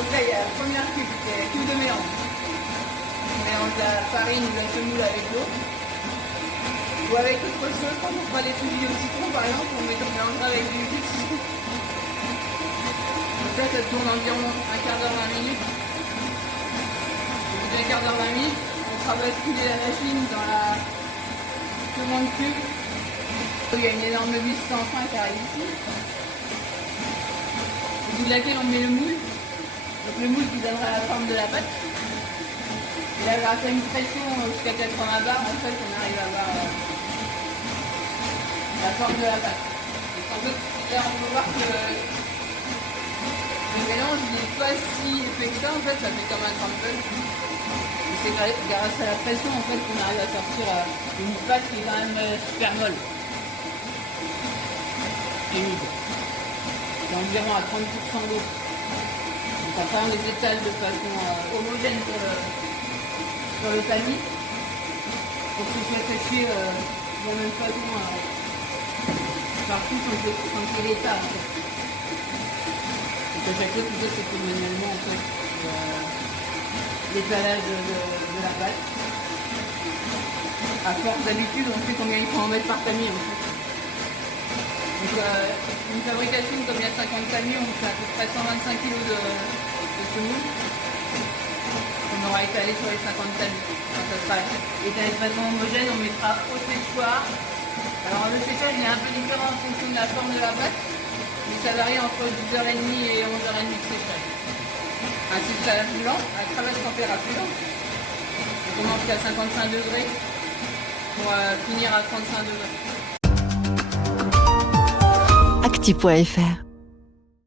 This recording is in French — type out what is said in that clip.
Donc là, il y a la première cuve qui est cuve de mélange. On mélange la farine ou la semoule avec l'eau. Ou avec autre chose, quand on fera des touilles au citron par exemple, on mélangera avec du jus de citron. Donc là, ça tourne environ un quart d'heure, 20 minutes. Au bout d'un quart d'heure, 20 minutes, on fera basculer la machine dans la seconde cuve. Il y a une énorme vis sans fin qui arrive ici. Au bout de laquelle on met le moule. Donc le moule qui donnera la forme de la pâte. Et là, grâce à une pression jusqu'à 80 bars, en fait, on arrive à avoir la forme de la pâte. Donc, en fait, là, on peut voir que le mélange n'est pas si épais que ça. En fait, ça fait comme un crumble. Et c'est grâce à la pression en fait, qu'on arrive à sortir une pâte qui est quand même super molle. Et humide. C'est environ à 30% d'eau. Donc après on les étale de façon homogène sur le tamis pour que ce soit séché de la même façon partout sans qu'il y ait l'état en fait. Donc à chaque fois tout ça c'est fait manuellement en fait l'étalage de la pâte. À force d'habitude on sait combien il faut en mettre par tamis en fait. Donc une fabrication comme il y a 50 tamis, on fait à peu près 125 kg de semoule. On aura étalé sur les 50 tamis. Quand ça sera étalé de façon homogène, on mettra au séchoir. Alors le séchage il est un peu différent en fonction de la forme de la pâte, mais ça varie entre 10h30 et 11h30 de séchage. Un séchage plus lent, à très basse température. On commence à 55 degrés pour finir à 35 degrés. acti.fr